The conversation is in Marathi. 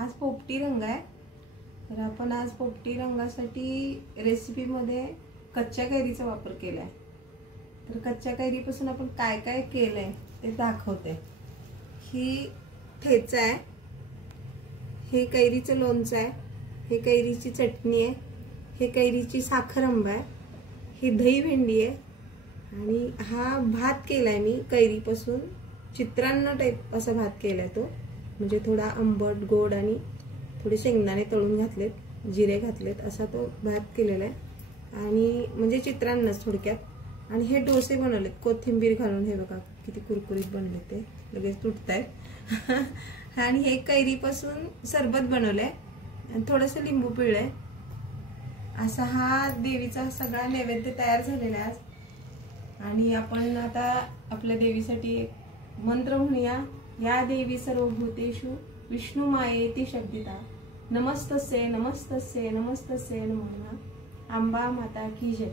आज पोपटी रंग आहे, तर आपण आज पोपटी रंगासाठी रेसिपीमध्ये कच्च्या कैरीचा वापर केलाय। तर कच्च्या कैरीपासून आपण काय काय केलंय ते दाखवते। ही ठेचा आहे, हे कैरीचं लोणचं आहे, हे कैरीची चटणी आहे, हे कैरीची साखर आंबा आहे, ही दही भेंडी आहे आणि हा भात केलाय मी कैरीपासून चित्रान्न टाइप असा भात केलाय तो, म्हणजे थोडा आंबट गोड आणि थोडे शेंगदाणे तळून घातलेत, जिरे घातलेत असा तो भात केलेला आहे आणि म्हणजे चित्रान्नच थोडक्यात। आणि हे डोसे बनवलेत कोथिंबीर घालून, हे बघा किती कुरकुरीत बनले, ते लगेच तुटतायत। आणि हे कैरीपासून सरबत बनवलंय आणि थोडंसं लिंबू पिळलंय। असा हा देवीचा सगळा नैवेद्य तयार झालेला आहे आज। आणि आपण आता आपल्या देवीसाठी एक मंत्र म्हणूया। या देवी सर्वभूतेषु विष्णु मायेति शब्दिता, नमस्तस्यै नमस्तस्यै नमस्तस्यै नमः। आंबा माता की जय।